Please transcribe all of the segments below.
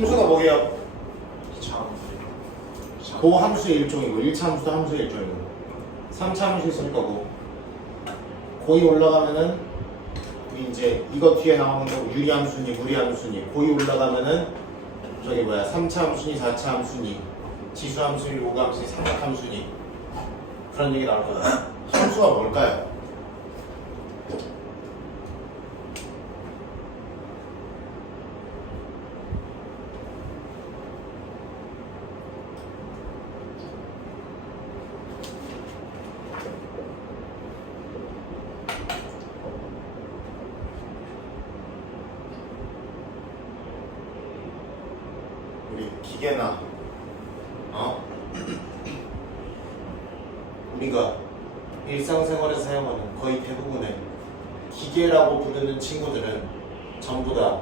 함수가 뭐게요? 고함수의 일종이고 1차 함수도 함수의 일종이고 3차 함수 있을 거고 고이 올라가면은 우리 이제 이거 뒤에 나오는 거 유리함수니 무리함수니 고이 올라가면은 저기 뭐야 3차 함수니 4차 함수니 지수함수니 요감수니 삼각함수니 그런 얘기 나올 거예요. 함수가 뭘까요? 우리 기계나 우리가 일상생활에서 사용하는 거의 대부분의 기계라고 부르는 친구들은 전부 다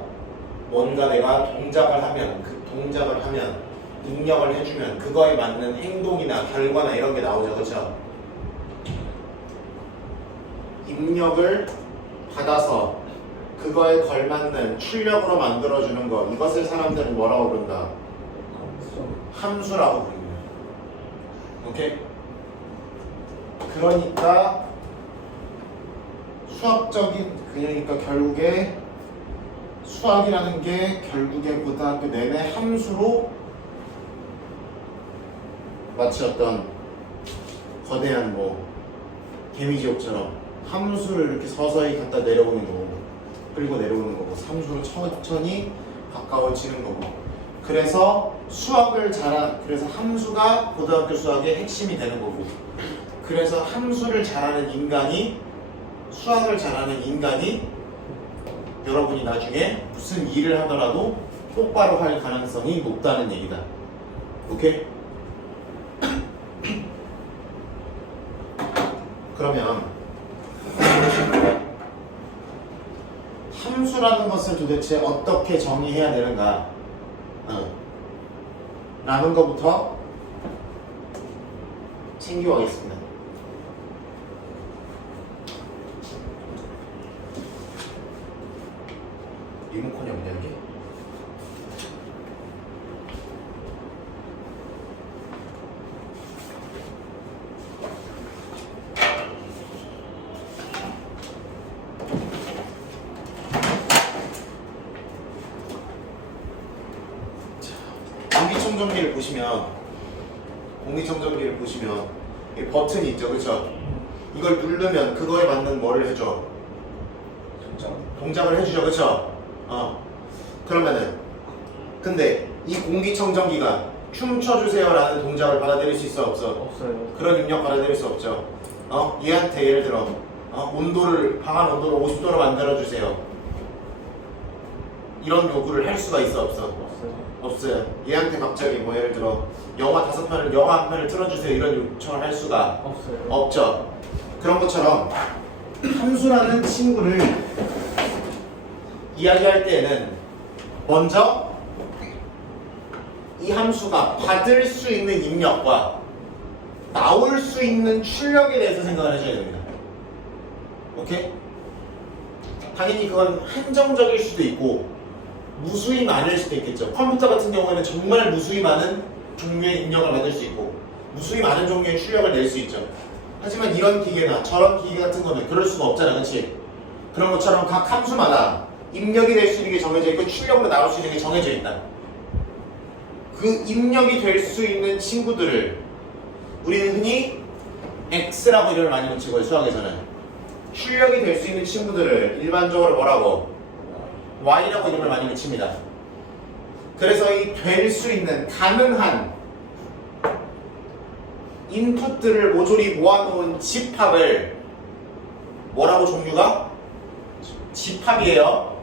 뭔가 내가 동작을 하면 그 동작을 하면 입력을 해주면 그거에 맞는 행동이나 결과나 이런 게 나오죠, 그렇죠? 입력을 받아서 그거에 걸맞는 출력으로 만들어주는 거 이것을 사람들은 뭐라고 부른다? 함수라고 부릅니다. 오케이? 그러니까 그러니까 결국에 수학이라는 게 결국에 고등학교 내내 함수로 마치 어떤 거대한 뭐 개미지옥처럼 함수를 이렇게 서서히 갖다 내려오는 거고 그리고 내려오는 거고 함수로 천천히 가까워지는 거고 그래서 그래서 함수가 고등학교 수학의 핵심이 되는 거고 그래서 함수를 잘하는 인간이 수학을 잘하는 인간이 여러분이 나중에 무슨 일을 하더라도 똑바로 할 가능성이 높다는 얘기다. 오케이? 그러면 함수라는 것을 도대체 어떻게 정의해야 되는가 라는 것부터 챙겨가겠습니다. 리모컨이 없냐 이게? 공기청정기를 보시면 이 버튼이 있죠, 그렇죠? 이걸 누르면 그거에 맞는 뭐를 해줘? 동작을 해주죠, 그렇죠? 그러면은 근데 이 공기청정기가 춤춰주세요라는 동작을 받아들일 수 있어, 없어? 없어요. 그런 입력 받아들일 수 없죠. 얘한테 예를 들어 방안 온도를 50도로 만들어주세요. 이런 요구를 할 수가 있어, 없어? 없어요. 얘한테 갑자기 뭐 예를 들어 영화 한 편을 틀어주세요 이런 요청을 할 수가 없어요. 없죠. 그런 것처럼 함수라는 친구를 이야기할 때에는 먼저 이 함수가 받을 수 있는 입력과 나올 수 있는 출력에 대해서 생각을 하셔야 됩니다. 오케이? 당연히 그건 한정적일 수도 있고 무수히 많을 수도 있겠죠. 컴퓨터 같은 경우에는 정말 무수히 많은 종류의 입력을 받을 수 있고 무수히 많은 종류의 출력을 낼 수 있죠. 하지만 이런 기계나 저런 기계 같은 거는 그럴 수가 없잖아, 그렇지? 그런 것처럼 각 함수마다 입력이 될 수 있는 게 정해져 있고 출력으로 나올 수 있는 게 정해져 있다. 그 입력이 될 수 있는 친구들을 우리는 흔히 X라고 이름을 많이 붙이고요, 수학에서는. 출력이 될 수 있는 친구들을 일반적으로 뭐라고? Y라고 이름을 많이 붙입니다. 그래서 이 될 수 있는 가능한 인풋들을 모조리 모아놓은 집합을 뭐라고 종류가? 집합이에요.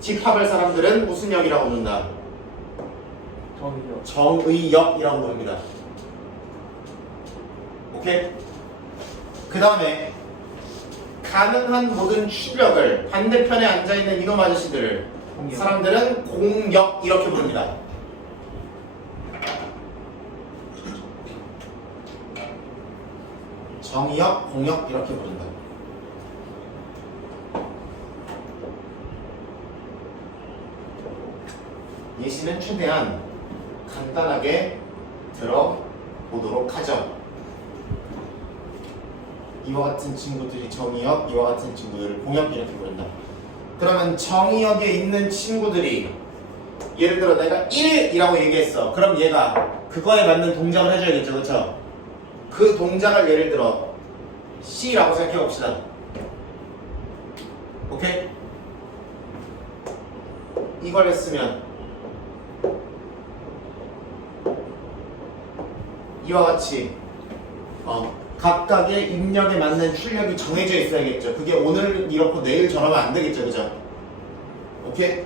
집합을 사람들은 무슨 역이라고 부른다? 정의역이라고 부릅니다. 오케이? 그 다음에 가능한 모든 출력을 반대편에 앉아있는 이놈 아저씨들을 사람들은 공역 이렇게 부릅니다. 정의역, 공역 이렇게 부른다. 예시는 최대한 간단하게 들어보도록 하죠. 이와 같은 친구들이 정의역, 이와 같은 친구들을 공역 이렇게 부른다. 그러면 정의역에 있는 친구들이 예를 들어 내가 1이라고 얘기했어. 그럼 얘가 그거에 맞는 동작을 해줘야겠죠, 그렇죠? 그 동작을 예를 들어 C라고 생각해 봅시다. 오케이? 이걸 했으면 이와 같이 각각의 입력에 맞는 출력이 정해져 있어야겠죠. 그게 오늘 이렇고 내일 저러면 안 되겠죠, 그죠? 오케이?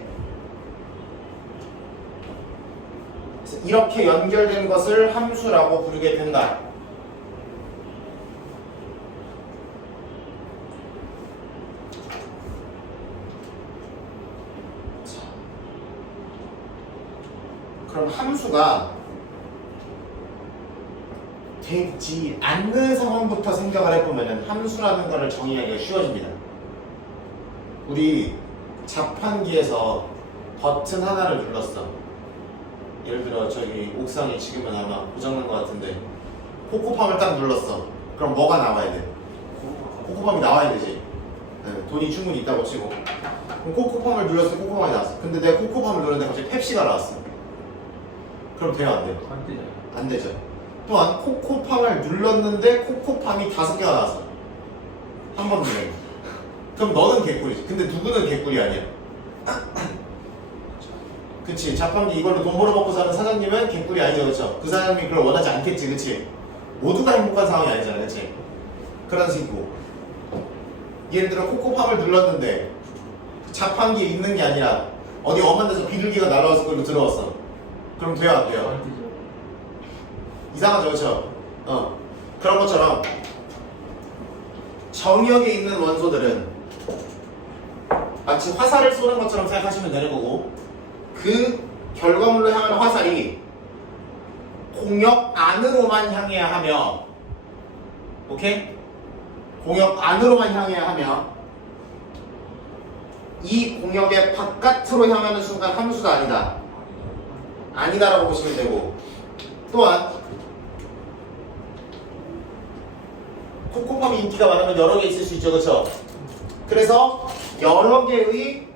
이렇게 연결된 것을 함수라고 부르게 된다. 그럼 함수가 되지 않는 상황부터 생각을 해보면 함수라는 것을 정의하기가 쉬워집니다. 우리 자판기에서 버튼 하나를 눌렀어. 예를 들어 저기 옥상에 지금은 아마 고장난 것 같은데 코코팜을 딱 눌렀어. 그럼 뭐가 나와야 돼? 코코팜이 나와야 되지. 네, 돈이 충분히 있다고 치고. 그럼 코코팜을 눌렀을 때 코코팜이 나왔어. 근데 내가 코코팜을 누르는데 갑자기 펩시가 나왔어. 그럼 돼요, 안 돼요? 안 되죠. 또한 코코팜을 눌렀는데 코코팜이 5개가 나왔어. 한 번 누르면. 그럼 너는 개꿀이지. 근데 누구는 개꿀이 아니야. 그치. 자판기 이걸로 돈 벌어먹고 사는 사장님은 개꿀이 아니죠, 그쵸? 그 사장님이 그걸 원하지 않겠지, 그치? 모두가 행복한 상황이 아니잖아, 그치? 그런 식으로 예를 들어 코코팜을 눌렀는데 자판기에 있는 게 아니라 어디 엄한 데서 비둘기가 날아와서 그걸로 들어왔어. 그럼 돼요, 안 돼요? 이상하죠, 그쵸? 그런 것처럼 정역에 있는 원소들은 마치 화살을 쏘는 것처럼 생각하시면 되는 거고, 그 결과물로 향하는 화살이 공역 안으로만 향해야 하며, 오케이? 공역 안으로만 향해야 하며, 이 공역의 바깥으로 향하는 순간 함수가 아니다. 아니다라고 보시면 되고, 또한 코코팜이 인기가 많으면 여러 개 있을 수 있죠, 그렇죠? 그래서 여러 개의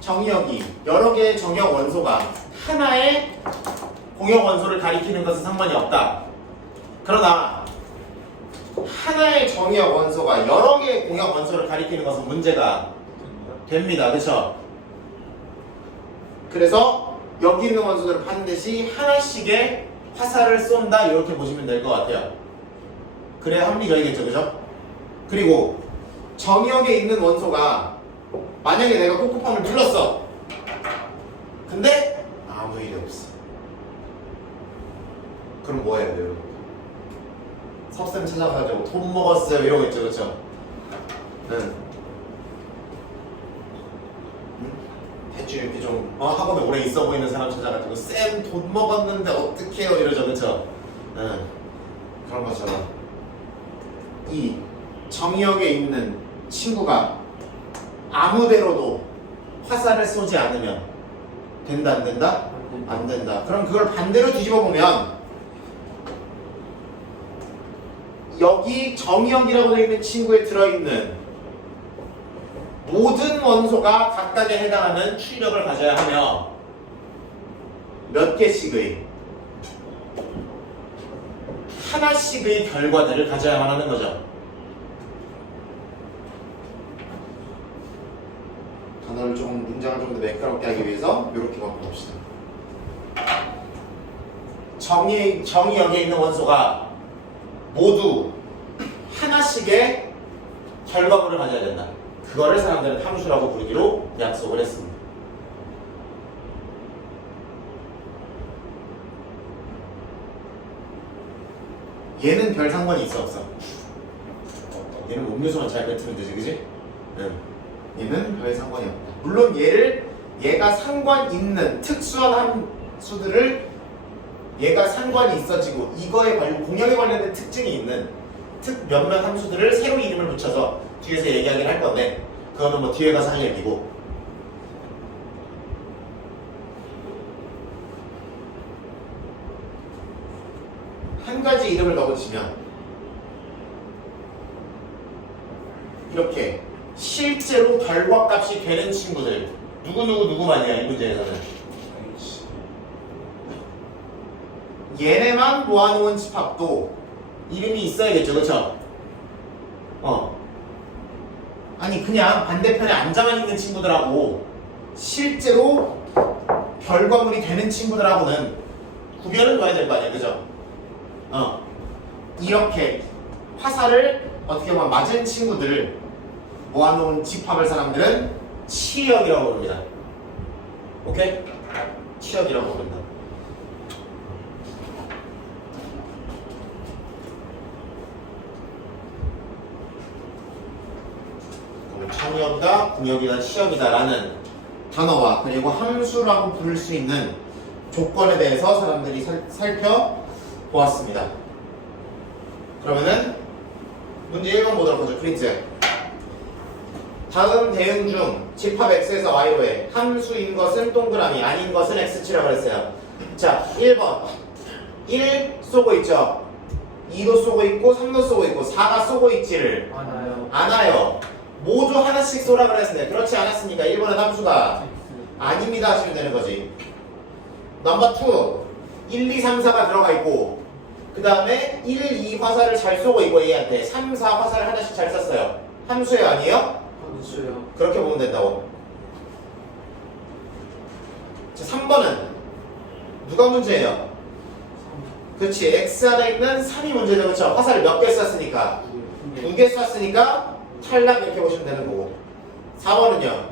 정역이, 여러 개의 정역 원소가 하나의 공역 원소를 가리키는 것은 상관이 없다. 그러나 하나의 정역 원소가 여러 개의 공역 원소를 가리키는 것은 문제가 됩니다, 그렇죠? 그래서 여기 있는 원소들은 반드시 하나씩의 화살을 쏜다, 이렇게 보시면 될 것 같아요. 그래야 합리적이겠죠, 그죠? 그리고 정역에 있는 원소가 만약에 내가 코코팜을 눌렀어. 근데 아무 일이 없어. 그럼 뭐 해야 돼요? 섭쌤 찾아가지고 돈 먹었어요 이러고 있죠, 그쵸? 응. 대충 이렇게 좀 학원에 오래 있어 보이는 사람 찾아가지고 쌤 돈 먹었는데 어떡해요 이러죠, 그쵸? 응. 그런 것처럼 이 정역에 있는 친구가 아무데로도 화살을 쏘지 않으면 된다, 안 된다? 안 된다. 그럼 그걸 반대로 뒤집어 보면 여기 정역이라고 되어 있는 친구에 들어있는 모든 원소가 각각에 해당하는 출력을 가져야 하며 몇 개씩의 하나씩의 결과들을 가져야만 하는 거죠. 단어를 좀, 문장을 좀 더 매끄럽게 하기 위해서 이렇게 바꿔봅시다. 정의역에 있는 원소가 모두 하나씩의 결과물을 가져야 된다. 그거를 사람들은 함수라고 부르기로 약속을 했습니다. 얘는 별 상관이 있어, 없어? 얘는 음료수만 잘 뱉으면 되지, 그지? 응. 얘는 별 상관이 없다. 물론 얘가 상관 있는 특수한 함수들을 얘가 상관이 있어지고 이거에 공역에 관련된 특징이 있는 몇몇 함수들을 새로 이름을 붙여서 뒤에서 얘기하긴 할 건데, 그거는 뭐 뒤에 가서 할 얘기고. 한 가지 이름을 더 붙이면 이렇게 실제로 결과값이 되는 친구들 누구만이야 이 문제에서는. 얘네만 모아놓은 집합도 이름이 있어야겠죠, 그쵸? 아니 그냥 반대편에 앉아만 있는 친구들하고 실제로 결과물이 되는 친구들하고는 구별을 둬야 될 거 아니야, 그죠? 이렇게 화살을 어떻게 보면 맞은 친구들을 모아놓은 집합을 사람들은 치역이라고 부릅니다. 오케이? 치역이라고 부릅니다. 참역이다, 궁역이다, 치역이다 라는 단어와 그리고 함수라고 부를 수 있는 조건에 대해서 사람들이 살펴보았습니다. 그러면은 문제 1번 보도록 하죠. 프린트. 다음 대응 중 집합 x에서 y로의 함수인 것은 동그라미 아닌 것은 x치라고 했어요. 자, 1번 1 쏘고 있죠. 2도 쏘고 있고 3도 쏘고 있고 4가 쏘고 있지를 않아요. 모두 하나씩 쏘라 그랬는데 그렇지 않았으니까 1번은 함수가 아닙니다 하시면 되는 거지. 넘버 2 1, 2, 3, 4가 들어가 있고 그 다음에 1, 2 화살을 잘 쏘고 있고 얘한테 3, 4 화살을 하나씩 잘 쐈어요. 함수예요 아니에요? 함수요. 그렇게 보면 된다고. 자, 3번은 누가 문제예요? 그렇지. x 안에 있는 3이 문제죠. 그렇죠? 화살을 몇 개 쐈으니까 2개 쐈으니까 탈락 이렇게 보시면 되는 거고. 4번은요.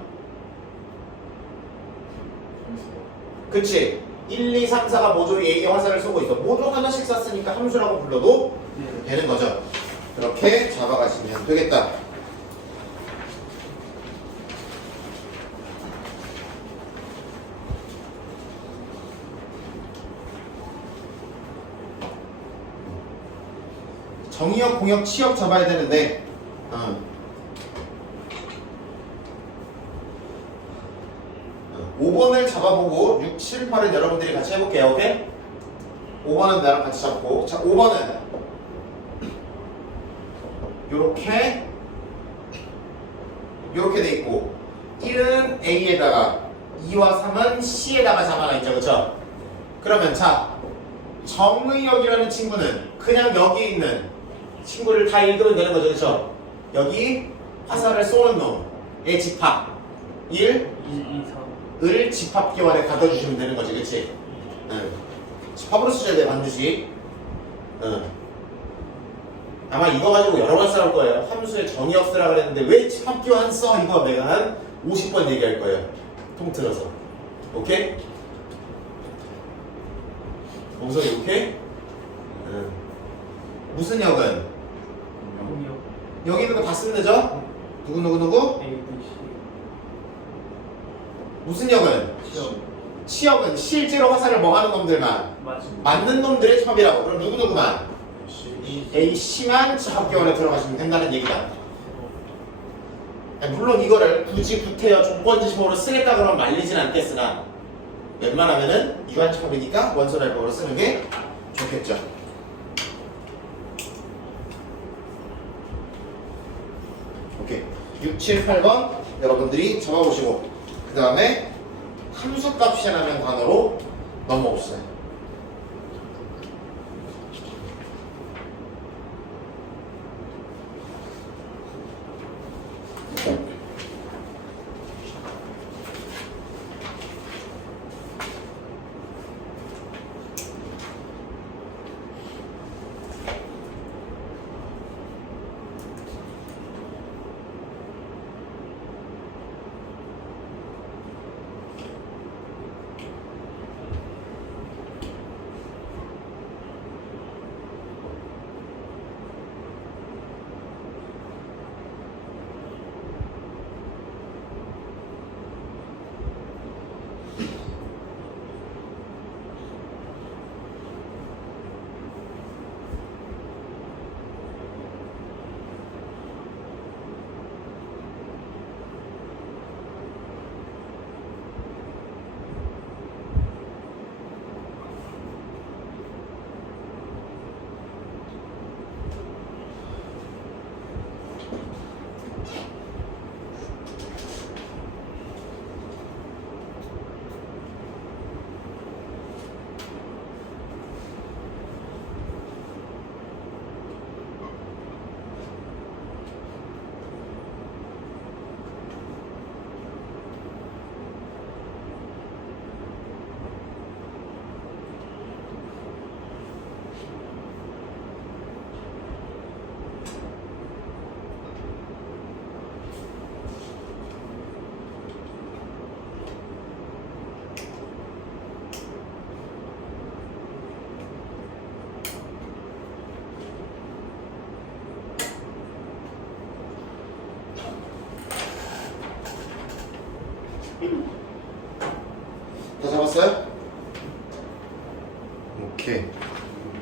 그치. 1, 2, 3, 4가 모조리 A의 화살을 쏘고 있어. 모두 하나씩 쐈으니까 함수라고 불러도 되는 거죠. 그렇게 잡아가시면 되겠다. 정의역, 공역, 치역 잡아야 되는데 5번을 잡아보고 6, 7, 8을 여러분들이 같이 해볼게요. 오케이? 5번은 나랑 같이 잡고. 자, 5번은 요렇게 돼 있고 1은 A에다가 2와 3은 C에다가 잡아놔 있죠. 그쵸? 그러면 자, 정의역이라는 친구는 그냥 여기 있는 친구를 다 읽으면 되는 거죠. 그쵸? 여기 화살을 쏘는 놈의 집합 1, 2, 3을 집합기원에 가둬주시면 되는 거지. 그치? 집합으로 쓰셔야 돼 반드시. 아마 이거 가지고 여러 번 싸울 거예요. 함수의 정의역 쓰라 그랬는데 왜 집합기원 써? 이거 내가 한 50번 얘기할 거예요. 통틀어서. 오케이? 몽석이 오케이? 무슨 역은? 여기 있는 거 다 쓰면 되죠? 누구? 무슨 역은? 치역은 실제로 화살을 먹하는 놈들만 맞는 놈들의 집합이라고. 그럼 누구만? A, C만 집합기원에 들어가시면 된다는 얘기다. 물론 이거를 굳이 구태여 조건지심으로 쓰겠다 그러면 말리진 않겠으나 웬만하면은 유한집합이니까 원소날법으로 쓰는 게 좋겠죠. 오케이. 6, 7, 8번 여러분들이 적어보시고 그 다음에 함수값이라는 단어로 넘어옵시다.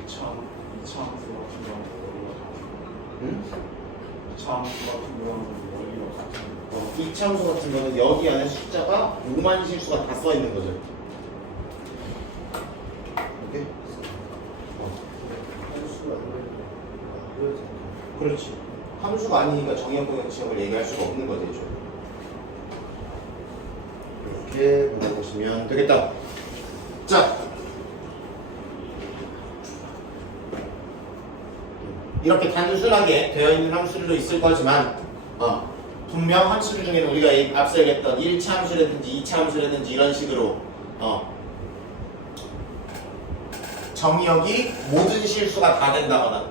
이차함수 같은 경우는 응? 이차함수 같은 경우는 여기가 같은 이차함수 같은 거는 여기 안에 숫자가 5만 실수가 다 써 있는 거죠. 오케이? 그렇지. 함수가 아니니까 정의역학의 지역을 얘기할 수가 없는 거죠. 이렇게 물어보시면 되겠다. 자, 이렇게 단순하게 되어 있는 함수들도 있을 거지만 분명 함수들 중에는 우리가 앞서 얘기했던 1차 함수라든지 2차 함수라든지 이런 식으로 정의역이 모든 실수가 다 된다거나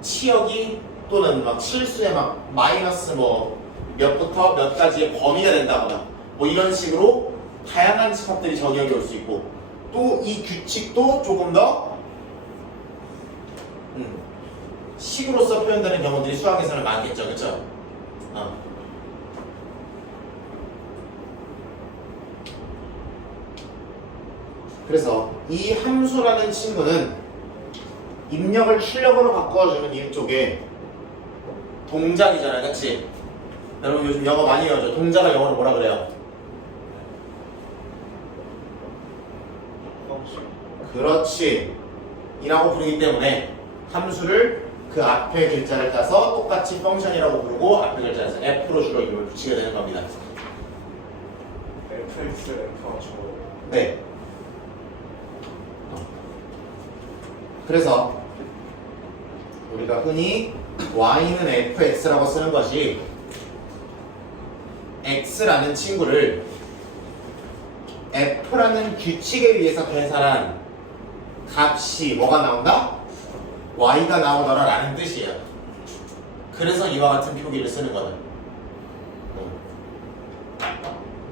치역이 또는 막 실수의 막 마이너스 뭐 몇부터 몇 가지의 범위가 된다거나 뭐 이런 식으로 다양한 집합들이 정의역이 올 수 있고 또 이 규칙도 조금 더 식으로서 표현되는 경우들이 수학에서는 많겠죠, 그렇죠? 그래서 이 함수라는 친구는 입력을 출력으로 바꿔주는 일종의 동작이잖아요, 그렇지? 여러분 요즘 영어 많이 외워죠? 동작을 영어로 뭐라 그래요? 그렇지. 이라고 부르기 때문에 함수를 그 앞에 글자를 따서 똑같이 펑션이라고 부르고 앞에 글자에서 f로 주로 이름을 붙이게 되는 겁니다. fx, f가 저 네. 그래서 우리가 흔히 y는 fx라고 쓰는 것이 x라는 친구를 f라는 규칙에 의해서 계산한 값이 뭐가 나온다? y가 나오더라 라는 뜻이에요. 그래서 이와 같은 표기를 쓰는 거다.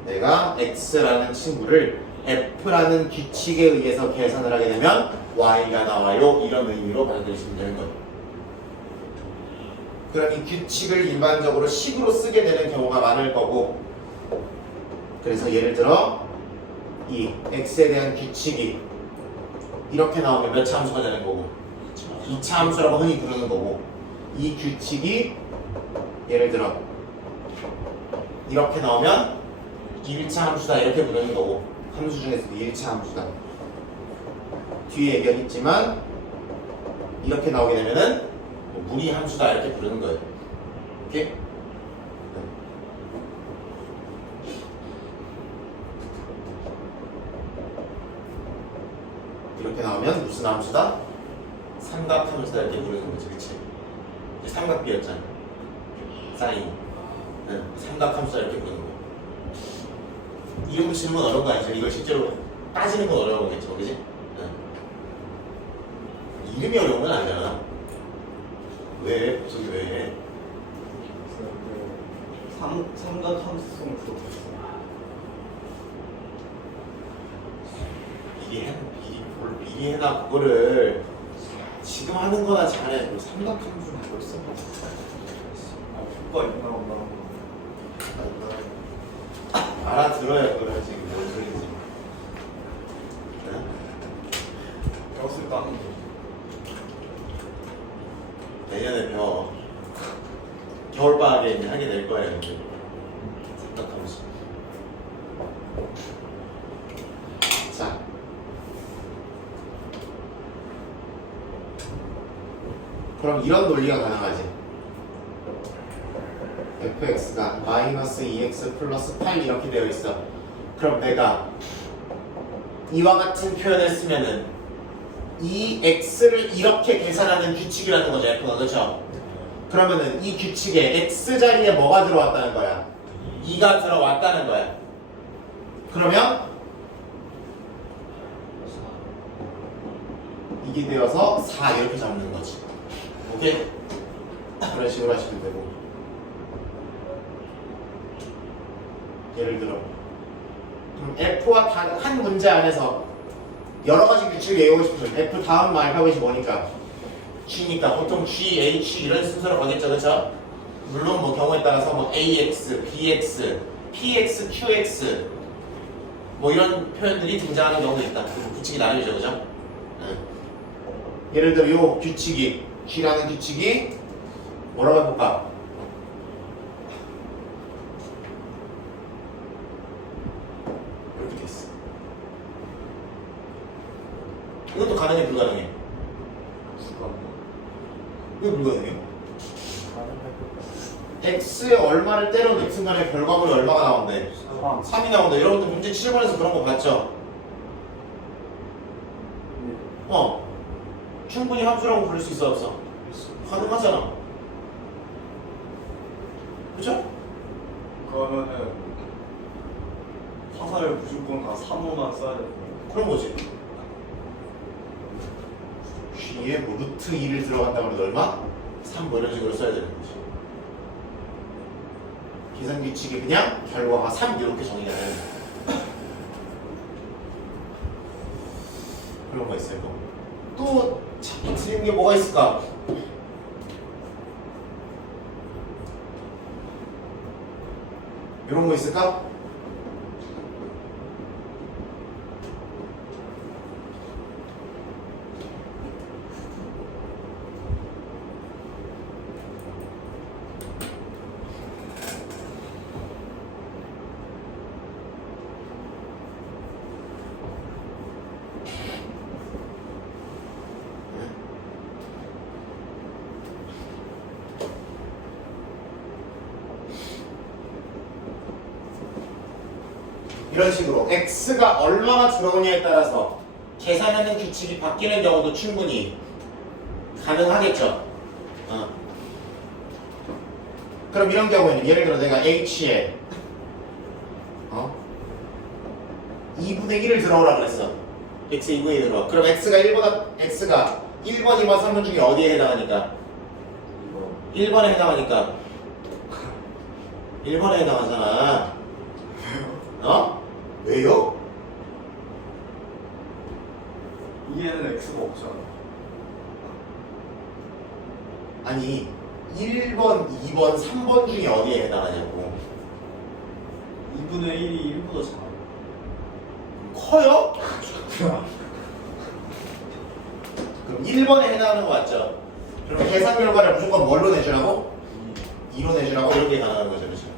내가 x라는 친구를 f라는 규칙에 의해서 계산을 하게 되면 y가 나와요. 이런 의미로 받아들이시면 되는 거예요. 그럼 이 규칙을 일반적으로 식으로 쓰게 되는 경우가 많을 거고, 그래서 예를 들어 이 x에 대한 규칙이 이렇게 나오면 몇 차 함수가 되는 거고 2차 함수라고 흔히 부르는 거고, 이 규칙이 예를 들어 이렇게 나오면 1차 함수다 이렇게 부르는 거고, 함수 중에서도 1차 함수다. 뒤에 얘기하겠지만 이렇게 나오게 되면은 무리 함수다 이렇게 부르는 거예요. 오케이? 이렇게 나오면 무슨 함수다? 삼각 함수다 이렇게 부르는 거지, 그치? 삼각비였잖아. 사인. 삼각 함수다 이렇게 부르는 거야. 이름 붙이는 건 어려운 거 아니죠? 이걸 실제로 따지는 건 어려운 거겠죠, 그치? 이름이 어려운 건 아니잖아. 왜? 저기 왜? 삼각함수성 들어봤어요. 미리 해놔. 그거를 지금 하는 거나 잘해. 삼각함수는 벌써 효과 있나 없나 알아들어야 그걸 지금 뭔 소리인지. 배웠을까 하는 거. 내년에 배워. 겨울방학에 이제 하게 될 거예요. 이제. 삼각함수. 자. 그럼 이런 논리가 가능하지. fx가 마이너스 2x 플러스 8 이렇게 되어 있어. 그럼 내가 이와 같은 표현을 쓰면은 이 x를 이렇게 계산하는 규칙이라는 거죠, f가. 그렇죠? 그러면은 이 규칙에 x 자리에 뭐가 들어왔다는 거야? 2가 들어왔다는 거야. 그러면 이게 되어서 4 이렇게 잡는 거지. 오케이? 그런 식으로 하시면 되고, 예를 들어 그럼 f와 한 문제 안에서 여러 가지 규칙을 외우고 싶으면 f 다음 알파벳이 뭐니까? G니까 보통 G, H 이런 순서로 가겠죠, 그렇죠? 물론 뭐 경우에 따라서 뭐 AX, BX, PX, QX 뭐 이런 표현들이 등장하는 경우도 있다. 규칙이 나뉘죠, 그죠? 예를 들어 요 규칙이 G라는 규칙이 뭐라고 해볼까? 이렇게 됐어. 이것도 가능해 불가능해? 왜 불가능해요? x에 얼마를 때려도 x간의 결과물이 얼마가 나온대? 3이 나온다. 여러분들 문제 7번에서 그런 거 봤죠? 충분히 함수라고 부를 수 있어 없어? 가능하잖아. 그죠? 그러면은 화살을 무조건 다 3호만 써야 되고 그런 거지. G에 뭐 루트 2를 들어간다고 해도 얼마? 3 뭐 이런 식으로 써야 되는 거지. 계산 규칙이 그냥 결과가 3 이렇게 정의가 되는 거야. 그런 거 있어요. 또 찾기 틀린 게 뭐가 있을까? 이런 거 있을까? 이런 식으로 x가 얼마나 들어오냐에 따라서 계산하는 규칙이 바뀌는 경우도 충분히 가능하겠죠. 그럼 이런 경우에는 예를 들어 내가 h에 2분의 1을 들어오라 그랬어. x 2분의 1 들어와. 그럼 x가 1번, 2번, 3번 중에 어디에 해당하니까? 1번에 해당하니까 1번에 해당하잖아. 왜요? 이에는 x가 없잖아. 아니 1번, 2번, 3번 중에 어디에 해당하냐고. 2분의 1이 1보다 작아. 커요? 그럼 1번에 해당하는 거 맞죠? 그럼 계산 결과를 무조건 뭘로 내주라고? 2로 내주라고 이렇게 가능한 거죠, 그렇죠?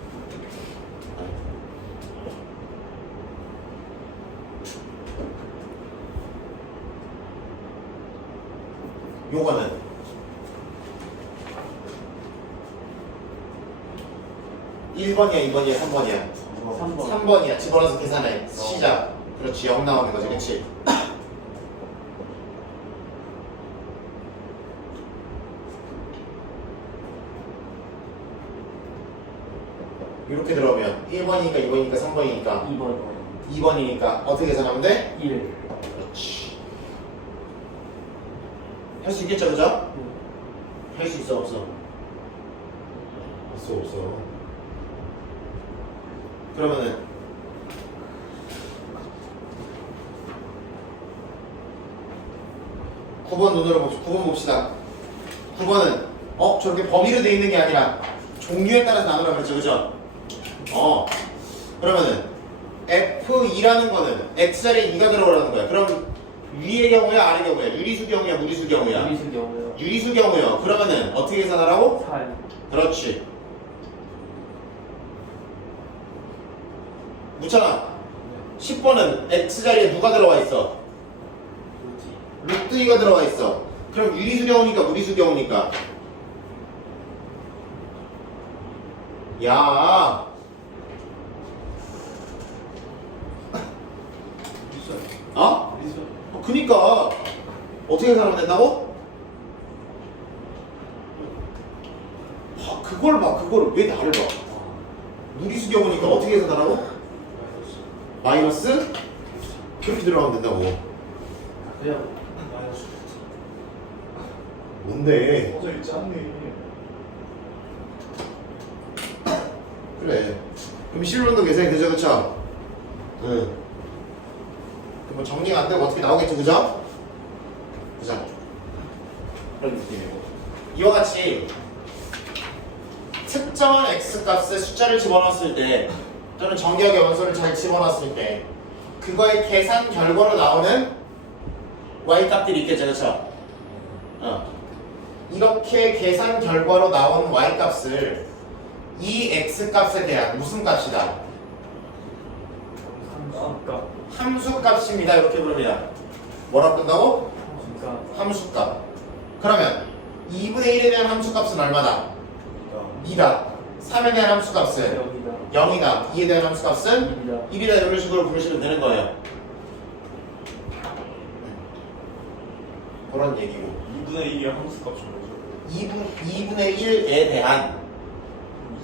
요거는 1번이야, 2번이야, 3번이야? 3번이야. 집어넣어서 계산해. 시작. 그렇지, 0 나오는 거지, 그렇지? 이렇게 들어오면 1번이니까 2번이니까 3번이니까 2번 2번이니까 어떻게 계산하면 돼? 1 그렇지. 할 수 있겠죠, 그죠? 할 수 있어, 없어? 없어. 그러면은 9번 눈으로 봅시다. 9번 봅시다. 9번은 저렇게 범위로 돼 있는 게 아니라 종류에 따라서 나누라 그랬죠, 그죠? 그러면은 F2라는 거는 X자리에 2가 들어오라는 거야. 그럼 위의 경우야, 아래 경우야? 유리수 경우야, 무리수 경우야? 유리수 경우요 유리수 경우요. 그러면은 어떻게 계산하라고? 8 그렇지. 묻잖아. 10번은 X자리에 누가 들어와 있어? 루트 2가 들어와 있어. 그럼 유리수 경우니까 무리수 경우니까? 야, 그니까 어떻게 계산하면 된다고? 그걸 봐. 그거를 왜 나를 봐? 무리수 경우니까 어떻게 계산하라고? 마이너스? 그렇게 들어가면 된다고. 그냥 뭔데? 어제 있지 않니? 그래. 그럼 실론도 계산이 되죠, 그쵸? 응. 그럼 정리가 안 되고 어떻게 나오겠죠, 그죠? 그죠? 그런 느낌이고. 이와 같이 특정한 x값에 숫자를 집어넣었을 때 또는 정기하게 원소를 잘 집어넣었을 때 그거의 계산 결과로 나오는 y값들이 있겠죠, 그쵸? 이렇게 계산 결과로 나온 y-값을 이 x-값에 대한 무슨 값이다? 함수값. 함수값입니다. 이렇게 부릅니다. 뭐라고 부른다고? 함수값. 함수값. 그러면 2분의 1에 대한 함수값은 얼마다? 2다. 3에 대한 함수값은 여기다. 0이다. 2에 대한 함수값은 1이다. 1이다. 이런 식으로 부르시면 되는 거예요. 그런 얘기고. 2분의 1이 함수값이 뭐죠? 2분의 1에 대한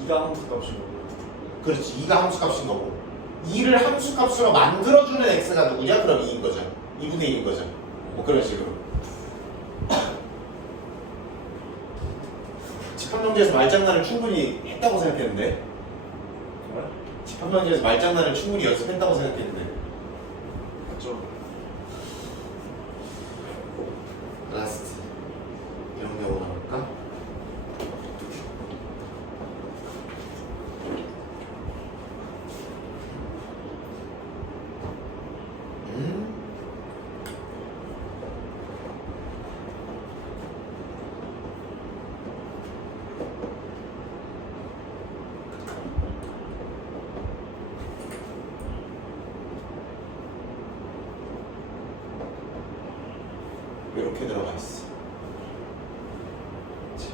2가 함수값이 뭐죠? 그렇지. 2가 함수값인 거고 2를 함수값으로 만들어주는 x가 누구냐? 그럼 2인 거죠. 2분의 1인 거죠. 뭐 그런 식으로. 집합명제에서 말장난을 충분히 했다고 생각했는데 집합명제에서 말장난을 충분히 연습했다고 생각했는데 맞죠? 라스트 이런 게 오나 볼까? 이렇게 들어가 있어. 자,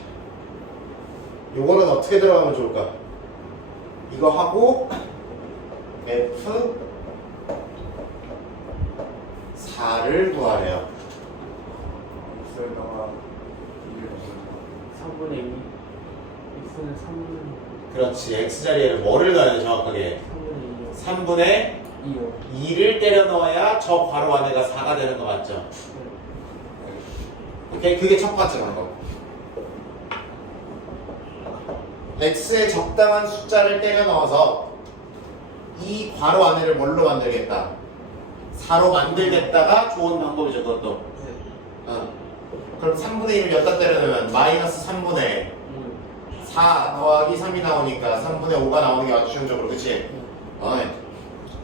요거는 어떻게 들어가면 좋을까? 이거 하고 F 4를 구하래요. x에다가 3분의 2. x는 3분의 그렇지. X 자리에는 뭐를 넣어야 돼 정확하게? 2요. 3분의 2요. 2를 때려 넣어야 저 괄호 안에가 4가 되는 거 맞죠? 오케이? 그게 첫 번째 방법. x에 적당한 숫자를 때려 넣어서 이 괄호 안에를 뭘로 만들겠다? 4로 만들겠다가 좋은 방법이죠 그것도. 그럼 3분의 1을 여기다 때려 넣으면 마이너스 3분의 4 더하기 3이 나오니까 3분의 5가 나오는 게 아주 쉬운적으로 그치?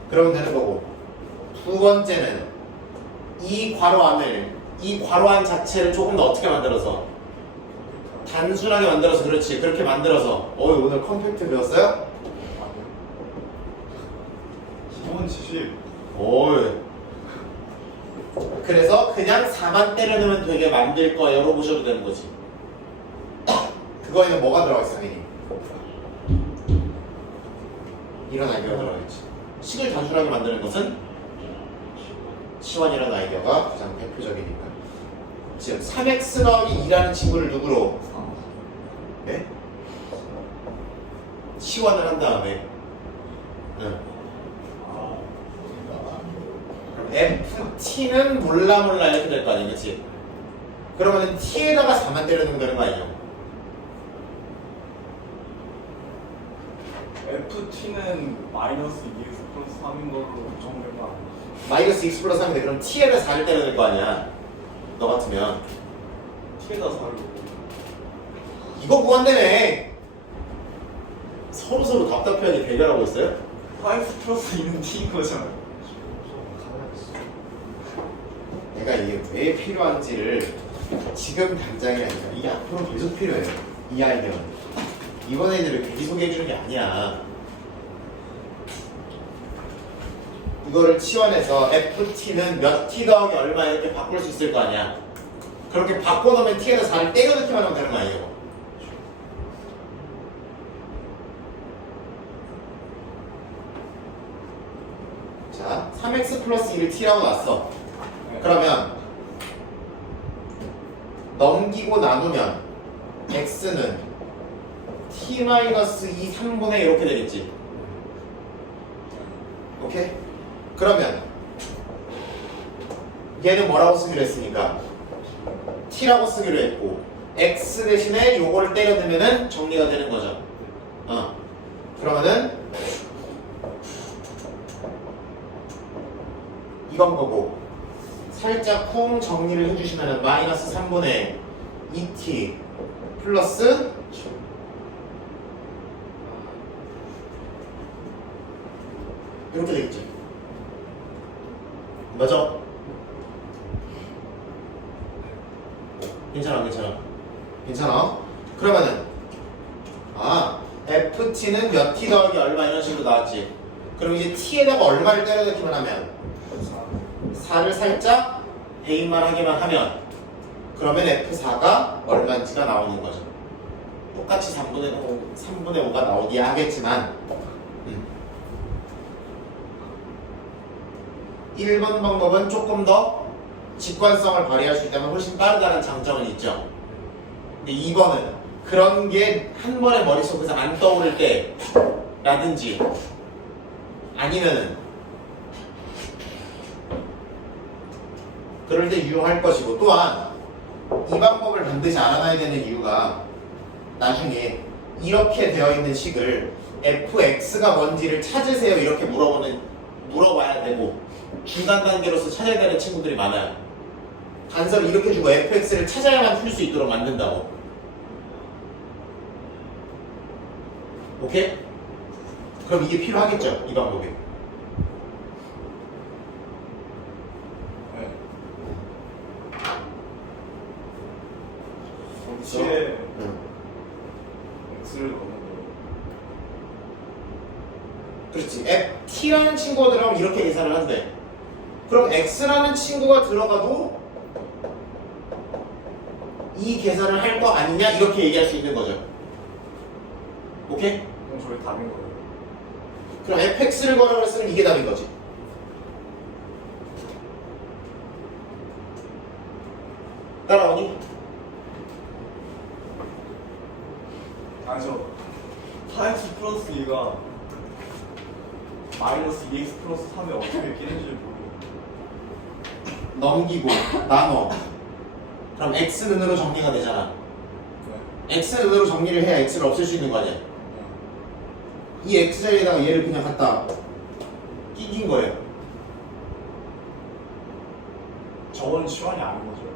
그러면 되는 거고 두 번째는 이 괄호 안 자체를 조금 더 어떻게 만들어서 단순하게 만들어서 그렇지 그렇게 만들어서 오늘 컴팩트 배웠어요? 기본 지식 오이 그래서 그냥 4만 때려 넣으면 되게 만들 거예요로 보셔도 되는 거지 그거에는 뭐가 들어가 있어 당연히 이런 아이디어가 들어가 있지 식을 단순하게 만드는 것은 시원이라는 아이디어가 가장 대표적이니까 지금 3x 더하기 2라는 친구를 누구로? 네? 시원을 한 다음에 그럼 ft는 몰라 이렇게 될 거 아니야 그치? 그러면 t에다가 4만 때려넣으면 되는 거 아니에요? ft는 마이너스 2x 플러스 3인 걸로 정된 거 아니야? 마이너스 x 플러스 3인데 그럼 t에다 4를 때려넣을 거 아니야 너 같으면 t에다 4를 이거 무한대네 서로 답답해하게 대결하고 있어요? 5 플러스 2는 t인 거잖아. 내가 이게 왜 필요한지를 지금 당장이 아니라 이게 앞으로 계속 필요해요 이 아이디어는 이번에 이제 괜히 소개해주는 게 아니야 이거를 치환해서 ft는 몇 t 더하기 얼마 이렇게 바꿀 수 있을 거 아니야 그렇게 바꿔놓으면 t에다 4를 때려 넣기만 하면 되는 거 아니에요 자 3x 플러스 1을 t라고 놨어 그러면 넘기고 나누면 x는 t-2 3분의 이렇게 되겠지 오케이? 그러면 얘는 뭐라고 쓰기로 했으니까 t라고 쓰기로 했고 x 대신에 요거를 때려 넣으면 정리가 되는 거죠 그러면은 이건 거고 살짝 쿵 정리를 해주시면 마이너스 3분의 2t 플러스 이렇게 되겠지 맞아? 괜찮아, 괜찮아. 괜찮아. 그러면은 ft는 몇 t 더하기 얼마 이런 식으로 나왔지. 그럼 이제 t에다가 얼마를 때려 넣기만 하면 4를 살짝 대입만 하기만 하면 그러면 f4가 얼마인지가 나오는 거죠. 똑같이 3분의 5가 나오기야 하겠지만 1번 방법은 조금 더 직관성을 발휘할 수 있다면 훨씬 빠르다는 장점은 있죠. 근데 2번은 그런 게 한 번에 머릿속에서 안 떠오를 때 라든지 아니면은 그럴 때 유용할 것이고, 또한 이 방법을 반드시 알아놔야 되는 이유가 나중에 이렇게 되어 있는 식을 fx가 뭔지를 찾으세요 이렇게 물어봐야 되고 중간 단계로서 찾아야 되는 친구들이 많아요. 단서를 이렇게 주고 fx를 찾아야만 풀 수 있도록 만든다고. 오케이? 그럼 이게 필요하겠죠, 이 방법이. 네. T에 X를 넣는 거예요. 그렇지. t라는 친구가 들어가면 이렇게 계산을 한대. 그럼 x라는 친구가 들어가도 이 계산을 할 거 아니냐 이렇게 얘기할 수 있는 거죠. 오케이? 그럼 저희 답인 거예요. 그럼 fx를 걸어를 쓰면 이게 답인 거지. 따라오니? 아니 저 4x 플러스 2가 마이너스 2x 플러스 3에 어떻게 끼는지 모르겠어요. 넘기고 나눠. 그럼 x는으로 정리가 되잖아. x는으로 정리를 해야 x를 없앨 수 있는 거 아니야. 이 x 자리에다가 얘를 그냥 갖다 끼긴 거예요. 저거는 치환이 아닌 거죠.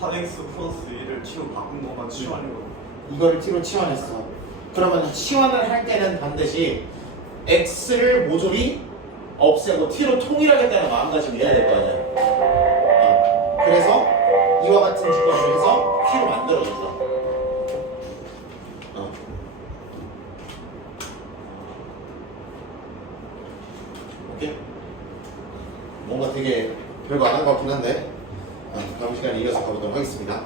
4x 플러스 1을 t로 바꾼 것만 치환이고. 이거를 t로 치환했어. 그러면 치환을 할 때는 반드시 x를 모조리 없애고 t로 통일하겠다는 마음가짐을 해야 될 거 아니야. 그래서 이와 같은 조건을 해서 t로 만들어줬어. 오케이? 뭔가 되게 별거 안 한 것 같긴 한데 다음 시간에 이어서 가보도록 하겠습니다.